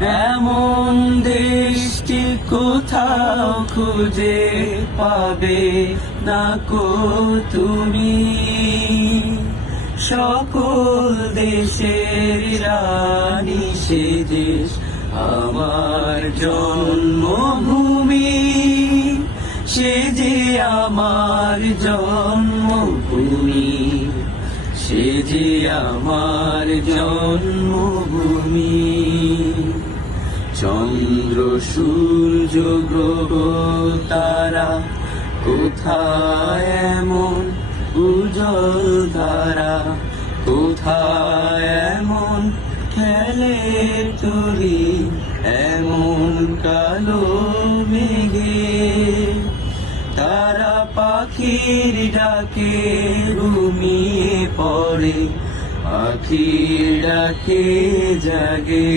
এমন দেশটি কোথাও খুঁজে পাবে না কো তুমি। সকল দেশের রানী সে দেশ আমার জন্মভূমি, সে যে আমার জন্মভূমি, সে যে আমার জন্মভূমি। চন্দ্র সূর্য গ্রহ তারা কোথায় এমন উজ্জ্বল ধারা, কোথায় এমন খেলে তরি এমন কালো মেঘে। তারা পাখির ডাকে ঘুমিয়ে পড়ে, পাখির ডাকে জাগে।